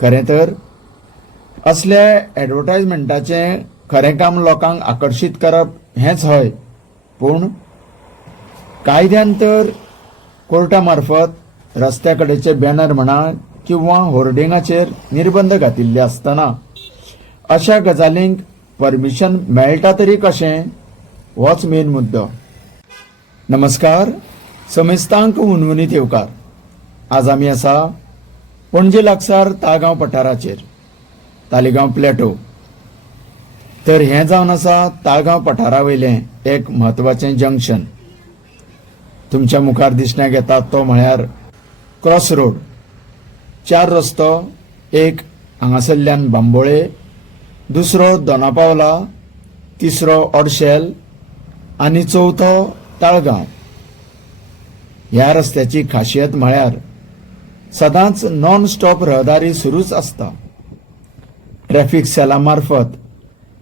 खरें तर असल्या एडवर्टायजमेंटाचें खरें काम लोकांक आकर्शीत करप हेंच हय, पूण कायद्यान तर कोर्टा मार्फत रस्त्या कडेचे बॅनर म्हणा किंवा होर्डिंगाचेर निर्बंध घातिल्ले आसतना अशा गजालींक परमिशन मेळटा तरी कशें, होच मेन मुद्दो. नमस्कार, समेस्तांक उनवनीत येवकार. आज आमी आसा पणजे लागसार ताळगांव पठाराचेर, तालिगांव प्लॅटो. तर हें जावन आसा ताळगांव पठारा वयलें एक म्हत्वाचें जंक्शन. तुमच्या मुखार दिसण्याक येता तो म्हळ्यार क्रॉस रोड. 4 रस्तो, एक हांगासरल्यान बांबोळे, दुसरो दोनापावला, तिसरो ओडशेल आनी चवथो ताळगांव. ह्या रस्त्याची खासियत म्हळ्यार सदांच नॉन स्टॉप रहदारी सुरूच आसता. ट्रॅफिक सेला मार्फत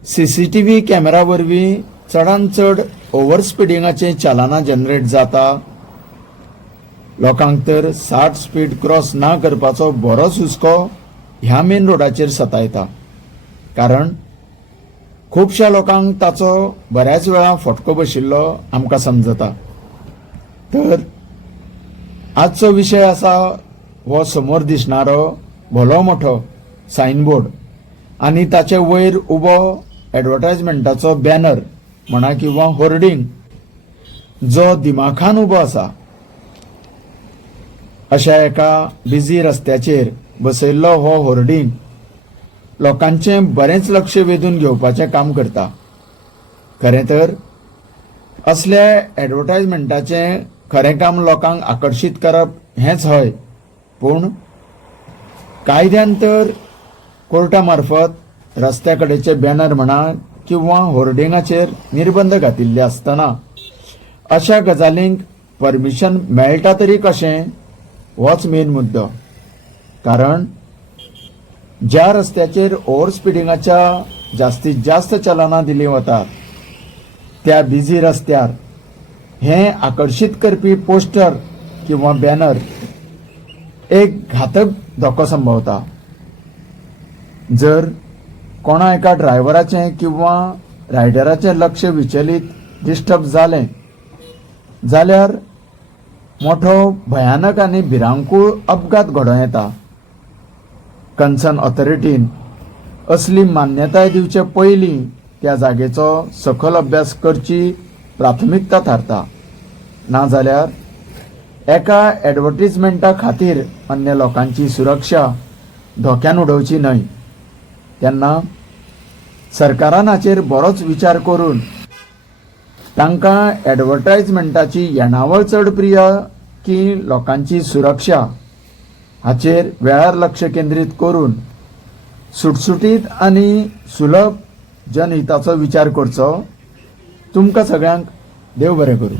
सीसीटीव्ही कॅमेरा वरवीं चडांत चड ओव्हर स्पिडिंगाचें चालना जनरेट जाता. लोकांक तर 60 स्पीड क्रॉस ना करपाचो बरोच हुस्को ह्या मेन रोडाचेर सतायता, कारण खुबश्या लोकांक ताचो बऱ्याच वेळा फटको बशिल्लो आमकां समजता. तर आजचो विशय आसा हो समोर दिसणारो भलो मोठो सायनबोर्ड आनी ताचे वयर उबो एडवर्टायजमेंटाचो बॅनर म्हणा किंवा होर्डिंग, जो दिमाखान उबो आसा. अशा एका बिजी रस्त्याचेर बसयल्लो हो होर्डिंग लोकांचें बरेंच लक्ष वेधून घेवपाचें काम करता. खरें तर असल्या एडवर्टायजमेंटाचें खरें काम लोकांक आकर्शीत करप हेंच हय, पूण कायद्यान तर कोर्टा मार्फत रस्त्या कडेचे बॅनर म्हणा किंवा होर्डिंगाचेर निर्बंध घातिल्ले आसतना अशा गजालींक परमिशन मेळटा तरी कशें, होच मेन मुद्दो. कारण ज्या रस्त्याचेर ओव्हर स्पिडिंगाच्या जास्तीत जास्त चलना दिली वतात त्या बिजी रस्त्यार हें आकर्शीत करपी पोस्टर किंवा बॅनर एक घातक धोको संभवता. जर कोणा एका ड्रायव्हराचें किंवा रायडराचें लक्ष विचलीत डिस्टर्ब जालें जाल्यार मोठो भयानक आनी भिरांकूळ अपघात घडों येता. कन्सर्न ऑथॉरिटीन असली मान्यताय दिवचे पयलीं त्या जागेचो सखोल अभ्यास करची प्राथमिकता थारता. नाजाल्यार एका एडवर्टिजमेंटा खातीर अन्य लोकांची सुरक्षा धोक्यान उडोवची न्हय. तेन्ना सरकारान हाचेर बरोच विचार करून तांकां एडवर्टायजमेंटाची येणावळ चड प्रिय की लोकांची सुरक्षा हाचेर वेळार लक्ष केंद्रीत करून सुटसुटीत आनी सुलभ जनहिताचो विचार करचो. तुमकां सगळ्यांक देव बरें करूं.